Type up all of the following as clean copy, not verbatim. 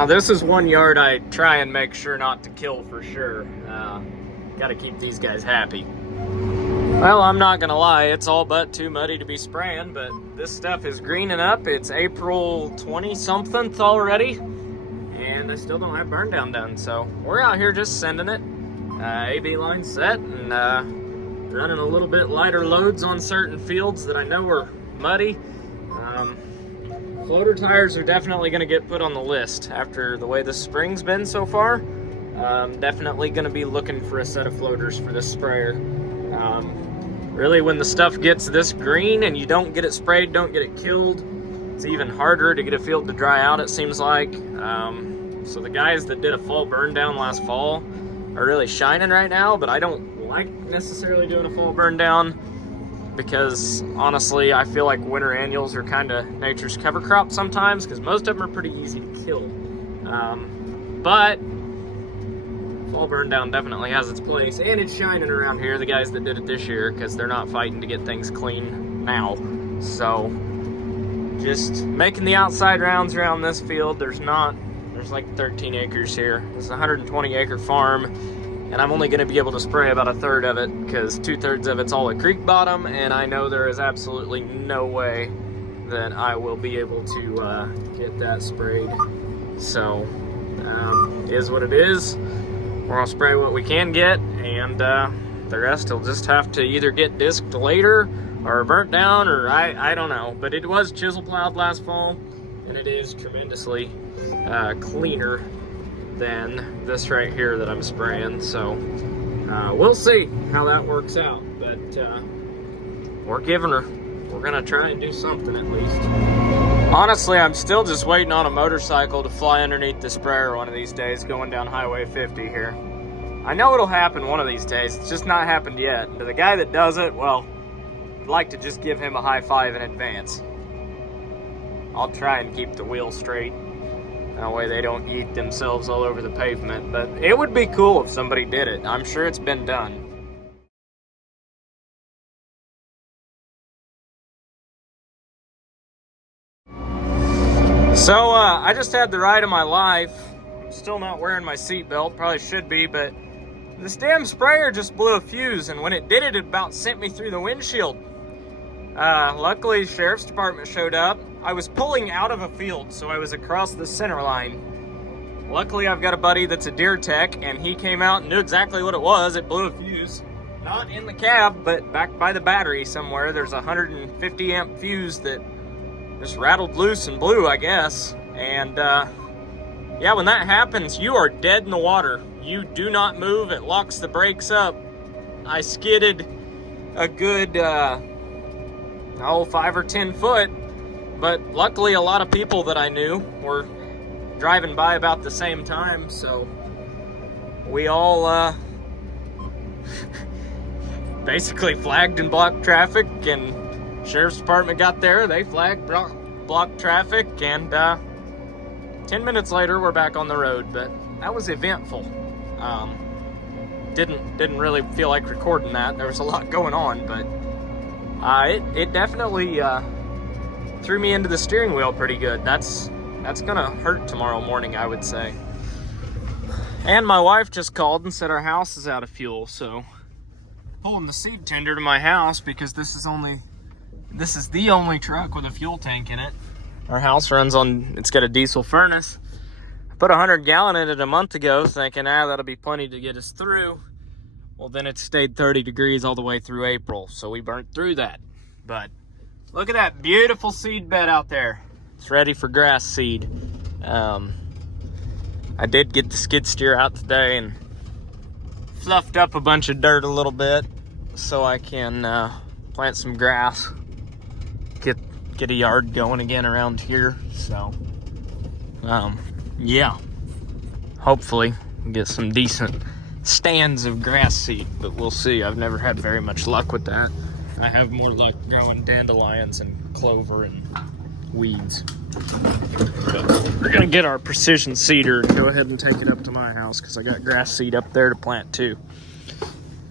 Now this is one yard I try and make sure not to kill for sure. Gotta keep these guys happy. Well, I'm not gonna lie, it's all but too muddy to be spraying, but this stuff is greening up. It's April 20-something already, and I still don't have burn down done, so we're out here just sending it. AB line set, and running a little bit lighter loads on certain fields that I know are muddy. Floater tires are definitely going to get put on the list after the way the spring's been so far. Definitely going to be looking for a set of floaters for this sprayer. Really, when the stuff gets this green and you don't get it sprayed, don't get it killed, it's even harder to get a field to dry out, it seems like. So the guys that did a fall burn down last fall are really shining right now, but I don't like necessarily doing a fall burn down because honestly I feel like winter annuals are kind of nature's cover crop sometimes, because most of them are pretty easy to kill. But fall burn down definitely has its place, and it's shining around here, the guys that did it this year, because they're not fighting to get things clean now. So just making the outside rounds around this field. There's like 13 acres here. This is a 120 acre farm, and I'm only going to be able to spray about a third of it because 2/3 of it's all at creek bottom, and I know there is absolutely no way that I will be able to get that sprayed. So it is what it is. We're going to spray what we can get, and the rest will just have to either get disked later or burnt down, or I don't know. But it was chisel plowed last fall, and it is tremendously cleaner than this right here that I'm spraying. So we'll see how that works out, but we're giving her. We're gonna try and do something at least. Honestly, I'm still just waiting on a motorcycle to fly underneath the sprayer one of these days going down Highway 50 here. I know it'll happen one of these days. It's just not happened yet. But the guy that does it, well, I'd like to just give him a high five in advance. I'll try and keep the wheel straight. That way they don't eat themselves all over the pavement. But it would be cool if somebody did it. I'm sure it's been done. So I just had the ride of my life. I'm still not wearing my seatbelt. Probably should be, but this damn sprayer just blew a fuse, and when it did it, it about sent me through the windshield. Luckily, the sheriff's department showed up. I was pulling out of a field, so I was across the center line. Luckily, I've got a buddy that's a deer tech, and he came out and knew exactly what it was. It blew a fuse. Not in the cab, but back by the battery somewhere. There's a 150 amp fuse that just rattled loose and blew, I guess. And yeah, when that happens, you are dead in the water. You do not move. It locks the brakes up. I skidded a good 5 or 10 foot, but luckily a lot of people that I knew were driving by about the same time, so we all basically flagged and blocked traffic, and sheriff's department got there, they flagged, blocked traffic, and 10 minutes later we're back on the road. But that was eventful. Didn't really feel like recording that. There was a lot going on, but it definitely threw me into the steering wheel pretty good. That's gonna hurt tomorrow morning, I would say. And my wife just called and said our house is out of fuel, so pulling the seed tender to my house, because this is the only truck with a fuel tank in it. Our house runs on, it's got a diesel furnace. I put 100 gallon in it a month ago thinking, that'll be plenty to get us through. Well, then it stayed 30 degrees all the way through April, so we burnt through that. But look at that beautiful seed bed out there. It's ready for grass seed. I did get the skid steer out today and fluffed up a bunch of dirt a little bit so I can plant some grass, get a yard going again around here. So yeah, hopefully get some decent stands of grass seed, but we'll see. I've never had very much luck with that. I have more luck growing dandelions and clover and weeds. But we're gonna get our precision seeder and go ahead and take it up to my house, because I got grass seed up there to plant too.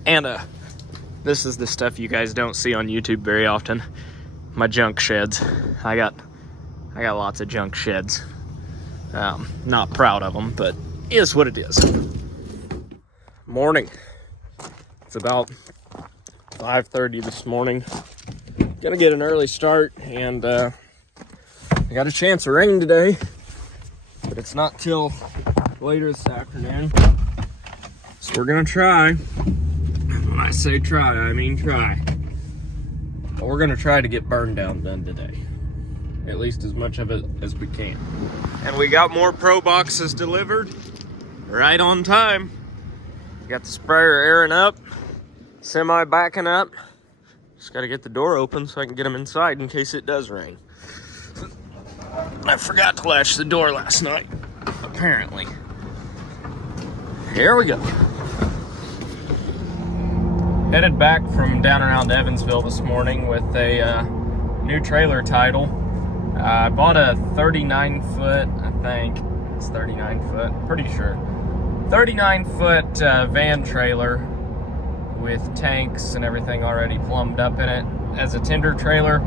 And this is the stuff you guys don't see on YouTube very often. My junk sheds. I got lots of junk sheds. Not proud of them, but is what it is. Morning. It's about 5:30 this morning. Gonna get an early start, and I got a chance of rain today, but it's not till later this afternoon. So we're gonna try. When I say try, I mean try. But we're gonna try to get burn down done today. At least as much of it as we can. And we got more Pro Boxes delivered right on time. Got the sprayer airing up, semi backing up. Just gotta get the door open so I can get them inside in case it does rain. I forgot to latch the door last night, apparently. Here we go. Headed back from down around Evansville this morning with a new trailer title. I bought a 39 foot, I think it's 39 foot, pretty sure. 39 foot van trailer with tanks and everything already plumbed up in it as a tender trailer.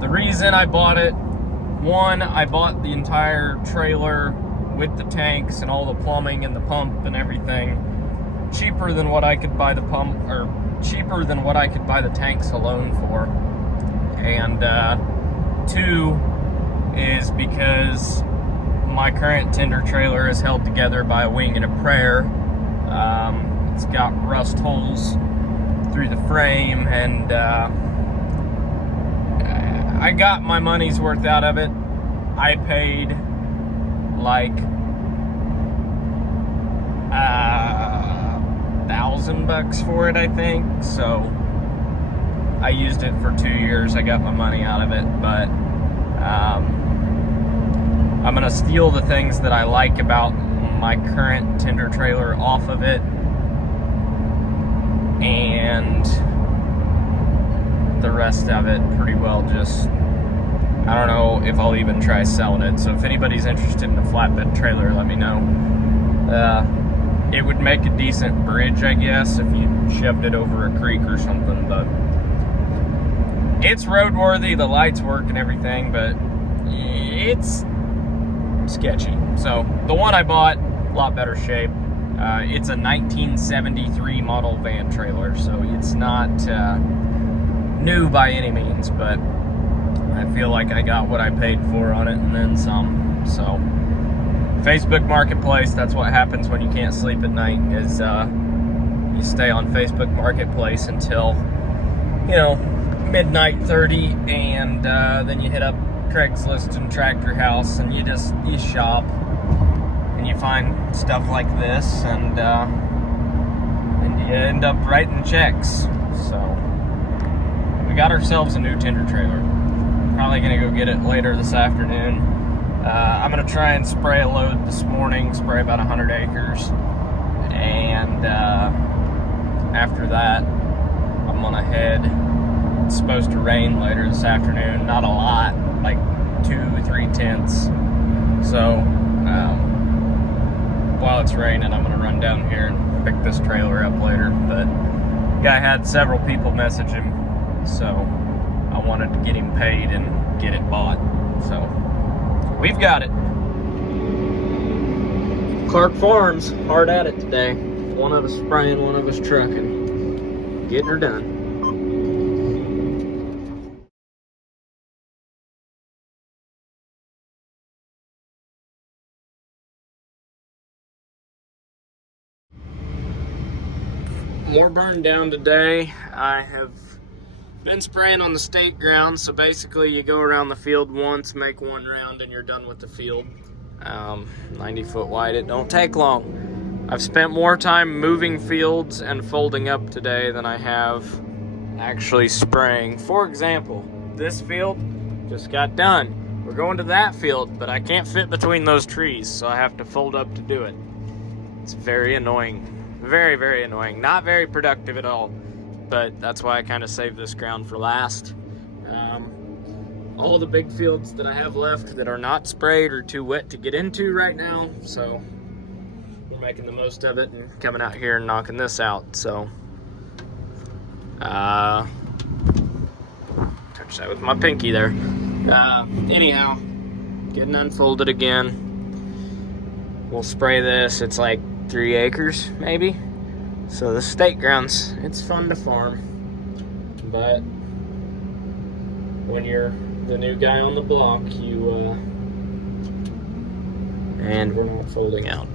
The reason I bought it, one, I bought the entire trailer with the tanks and all the plumbing and the pump and everything cheaper than what I could buy the pump, or cheaper than what I could buy the tanks alone for. And two is because my current tender trailer is held together by a wing and a prayer. It's got rust holes through the frame, and I got my money's worth out of it. I paid like $1,000 for it, I think. So I used it for 2 years. I got my money out of it, but I'm gonna steal the things that I like about my current tender trailer off of it, and the rest of it pretty well just, I don't know if I'll even try selling it. So if anybody's interested in a flatbed trailer, let me know. It would make a decent bridge, I guess, if you shoved it over a creek or something, but it's roadworthy, the lights work and everything, but it's sketchy. So the one I bought, a lot better shape. It's a 1973 model van trailer, so it's not new by any means, but I feel like I got what I paid for on it and then some. So Facebook Marketplace, that's what happens when you can't sleep at night, is you stay on Facebook Marketplace until, you know, midnight 30, and then you hit up Craigslist and Tractor House, and you shop, and you find stuff like this, and you end up writing checks. So we got ourselves a new tender trailer. Probably gonna go get it later this afternoon. I'm gonna try and spray a load this morning, spray about 100 acres, and after that I'm gonna head. It's supposed to rain later this afternoon, not a lot, like 2-3 tenths. So while it's raining, I'm gonna run down here and pick this trailer up later. But guy had several people message him, so I wanted to get him paid and get it bought. So we've got it. Clark Farms, hard at it today. One of us spraying, one of us trucking, getting her done. More burn down today. I have been spraying on the state ground, so basically you go around the field once, make one round, and you're done with the field. 90 foot wide, it don't take long. I've spent more time moving fields and folding up today than I have actually spraying. For example, this field just got done. We're going to that field, but I can't fit between those trees, so I have to fold up to do it. It's very annoying. Very, very annoying. Not very productive at all, but that's why I kind of saved this ground for last. All the big fields that I have left that are not sprayed are too wet to get into right now, so we're making the most of it and coming out here and knocking this out. So touch that with my pinky there. Anyhow, getting unfolded again. we'll spray this. It's like 3 acres, maybe. So the state grounds, it's fun to farm. But when you're the new guy on the block, and we're not folding out.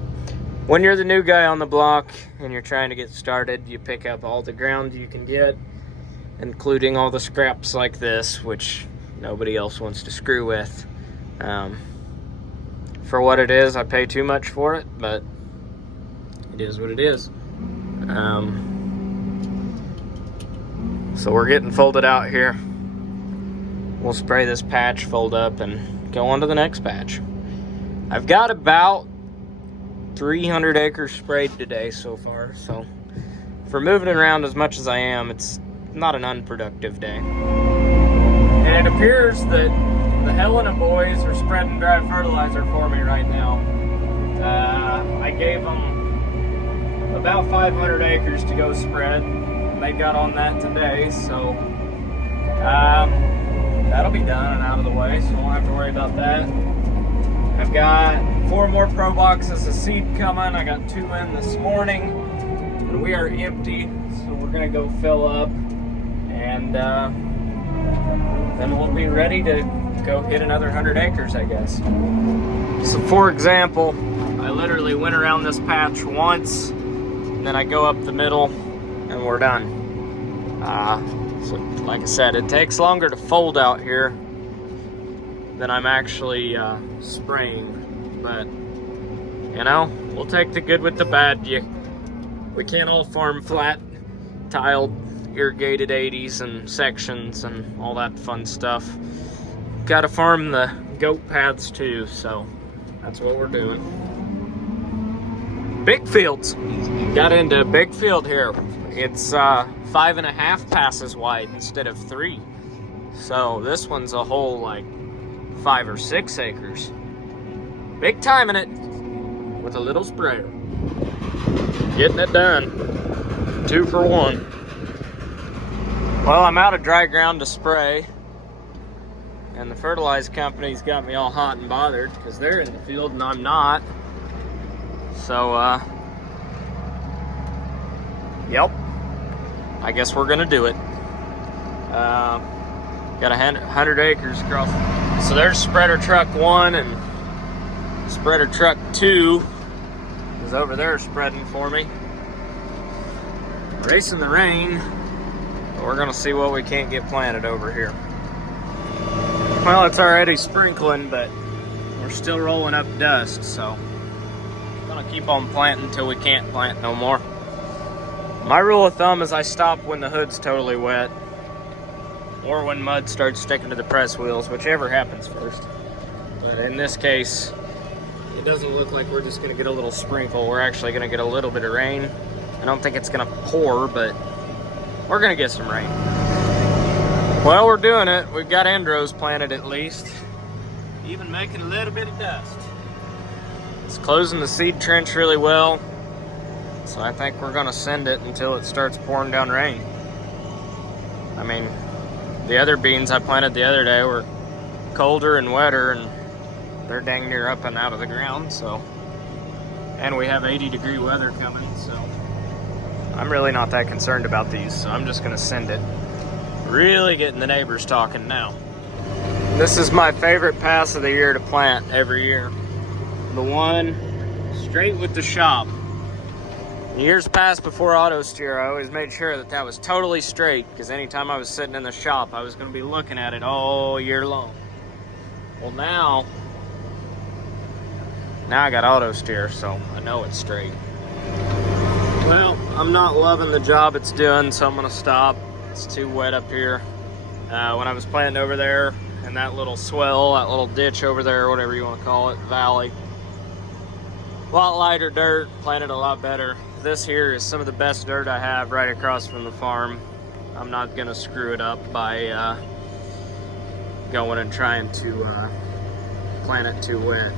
When you're the new guy on the block and you're trying to get started, you pick up all the ground you can get, including all the scraps like this, which nobody else wants to screw with. For what it is, I pay too much for it, but it is what it is. So we're getting folded out here. We'll spray this patch, fold up, and go on to the next patch. I've got about 300 acres sprayed today so far, so for moving around as much as I am, it's not an unproductive day. And it appears that the Helena boys are spreading dry fertilizer for me right now. I gave them about 500 acres to go spread. They got on that today, so that'll be done and out of the way, so I won't have to worry about that. I've got 4 more Pro boxes of seed coming. I got 2 in this morning, but we are empty, so we're gonna go fill up, and then we'll be ready to go hit another 100 acres, I guess. So for example, I literally went around this patch once, and then I go up the middle, and we're done. So like I said, it takes longer to fold out here than I'm actually spraying, but you know, we'll take the good with the bad. We can't all farm flat, tiled, irrigated 80s and sections and all that fun stuff. Got to farm the goat paths too, so that's what we're doing. Big fields. Got into a big field here. It's 5.5 passes wide instead of 3. So this one's a whole like 5 or 6 acres. Big time in it with a little sprayer. Getting it done. 2 for 1. Well, I'm out of dry ground to spray, and the fertilizer company's got me all hot and bothered because they're in the field and I'm not. So, yep, I guess we're gonna do it. Got 100 acres across. So there's spreader truck 1, and spreader truck 2 is over there spreading for me. Racing the rain, but we're gonna see what we can't get planted over here. Well, it's already sprinkling, but we're still rolling up dust, so I'm gonna keep on planting until we can't plant no more. My rule of thumb is I stop when the hood's totally wet, or when mud starts sticking to the press wheels, whichever happens first. But in this case, it doesn't look like we're just gonna get a little sprinkle. We're actually gonna get a little bit of rain. I don't think it's gonna pour, but we're gonna get some rain. Well, we're doing it. We've got Andros planted at least. Even making a little bit of dust. It's closing the seed trench really well, so I think we're gonna send it until it starts pouring down rain. I mean, the other beans I planted the other day were colder and wetter, and they're dang near up and out of the ground, so. And we have 80-degree weather coming, so I'm really not that concerned about these, so I'm just gonna send it. Really getting the neighbors talking now. This is my favorite pass of the year to plant every year. The one straight with the shop. In years past, before auto steer, I always made sure that that was totally straight, because anytime I was sitting in the shop, I was going to be looking at it all year long. Well, now I got auto steer, so I know it's straight. Well, I'm not loving the job it's doing, so I'm going to stop. It's too wet up here. When I was planting over there in that little swell, that little ditch over there, whatever you want to call it, valley, a lot lighter dirt, planted a lot better. This here is some of the best dirt I have right across from the farm. I'm not gonna screw it up by going and trying to plant it too wet.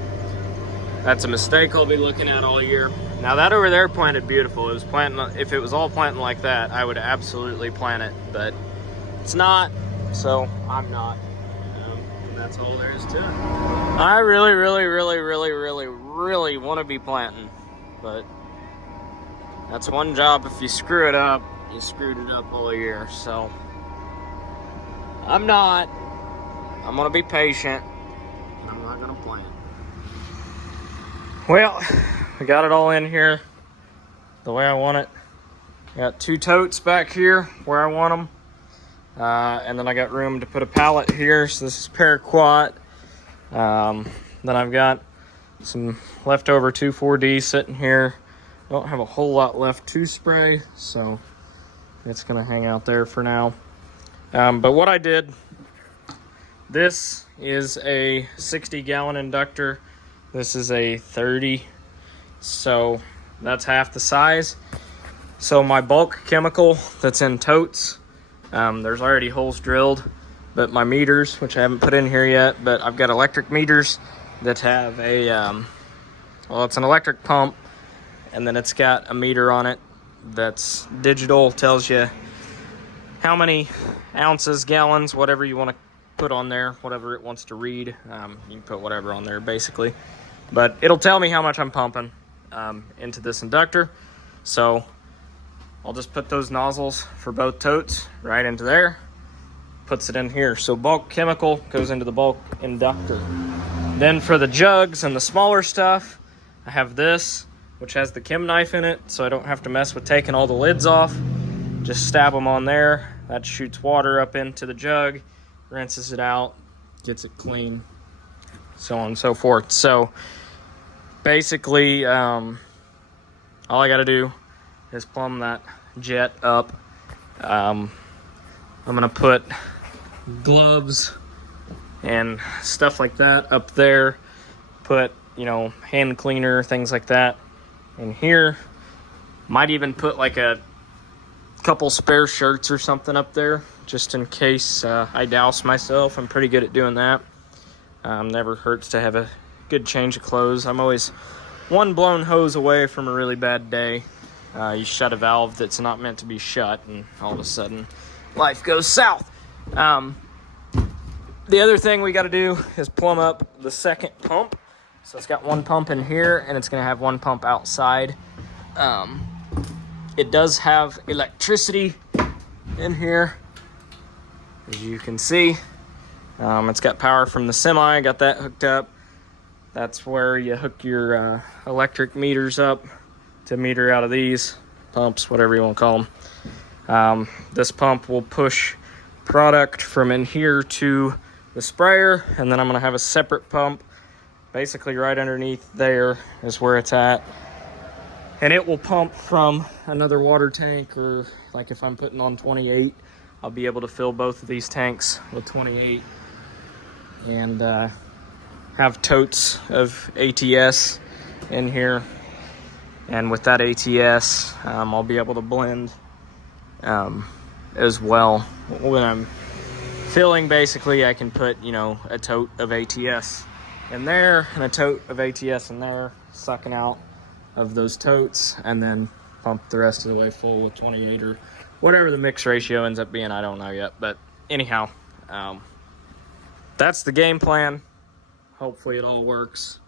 That's a mistake I'll be looking at all year. Now that over there planted beautiful. It was planting, if it was all planting like that, I would absolutely plant it, but it's not, so I'm not. That's all there is to it. I really want to be planting, but that's one job. If you screw it up, you screwed it up all year. So I'm not. I'm gonna be patient, and I'm not gonna plant. Well, we got it all in here the way I want it. Got 2 totes back here where I want them. And then I got room to put a pallet here, so this is paraquat. Then I've got some leftover 2,4-D sitting here. Don't have a whole lot left to spray, so it's gonna hang out there for now. But what I did, this is a 60-gallon inductor. This is a 30, so that's half the size. So my bulk chemical that's in totes, there's already holes drilled, but my meters, which I haven't put in here yet, but I've got electric meters that have a, well, it's an electric pump, and then it's got a meter on it that's digital, tells you how many ounces, gallons, whatever you want to put on there, whatever it wants to read. You can put whatever on there, basically. But it'll tell me how much I'm pumping into this inductor. So I'll just put those nozzles for both totes right into there, puts it in here. So bulk chemical goes into the bulk inductor. Then for the jugs and the smaller stuff, I have this, which has the chem knife in it, so I don't have to mess with taking all the lids off. Just stab them on there. That shoots water up into the jug, rinses it out, gets it clean, so on and so forth. So basically, all I gotta do is plumb that jet up. I'm gonna put gloves and stuff like that up there, put, you know, hand cleaner, things like that in here. Might even put like a couple spare shirts or something up there, just in case I douse myself. I'm pretty good at doing that. Never hurts to have a good change of clothes. I'm always one blown hose away from a really bad day. You shut a valve that's not meant to be shut, and all of a sudden life goes south. The other thing we got to do is plumb up the second pump. So it's got one pump in here, and it's going to have one pump outside. It does have electricity in here, as you can see. It's got power from the semi. Got that hooked up. That's where you hook your electric meters up to meter out of these pumps, whatever you want to call them. This pump will push product from in here to the sprayer, and then I'm going to have a separate pump basically right underneath there is where it's at, and it will pump from another water tank, or like if I'm putting on 28, I'll be able to fill both of these tanks with 28 and have totes of ATS in here. And with that ATS, I'll be able to blend as well. When I'm filling, basically, I can put, you know, a tote of ATS in there and a tote of ATS in there, sucking out of those totes, and then pump the rest of the way full with 28 or whatever the mix ratio ends up being. I don't know yet, but anyhow, that's the game plan. Hopefully it all works.